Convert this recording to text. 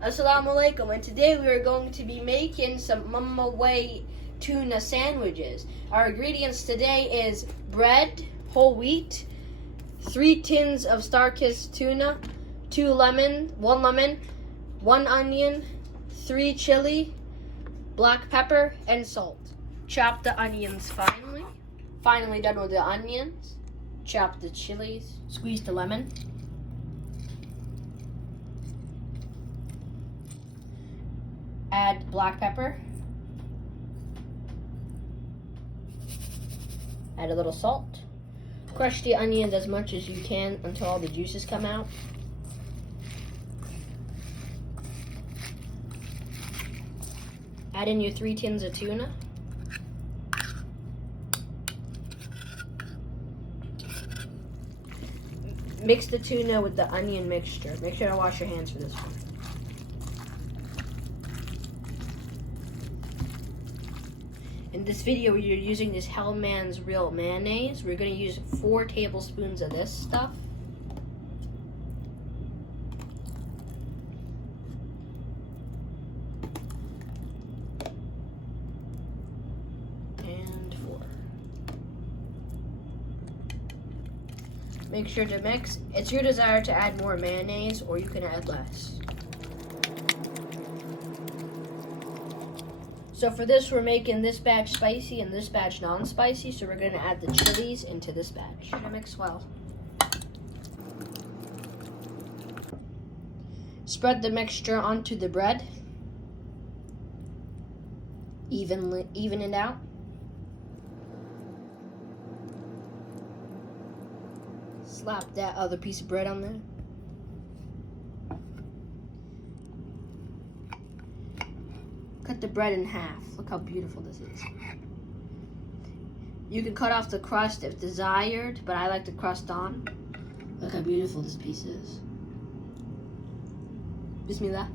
Assalamu alaikum, and today we are going to be making some mama way tuna sandwiches. Our ingredients today is bread, whole wheat, 3 tins of star-kissed tuna, 1 lemon, 1 onion, 3 chili, black pepper, and salt. Chop the onions finely. Finally done with the onions. Chop the chilies. Squeeze the lemon. Add black pepper. Add a little salt. Crush the onions as much as you can until all the juices come out. Add in your 3 tins of tuna. Mix the tuna with the onion mixture. Make sure to wash your hands for this one. In this video, we're using this Hellman's Real Mayonnaise. We're going to use 4 tablespoons of this stuff. And 4. Make sure to mix. It's your desire to add more mayonnaise, or you can add less. So for this, we're making this batch spicy and this batch non-spicy, so we're going to add the chilies into this batch. Mix well. Spread the mixture onto the bread. Even it out. Slap that other piece of bread on there. Cut the bread in half. Look how beautiful this is. You can cut off the crust if desired, but I like the crust on. Look how beautiful this piece is. Bismillah.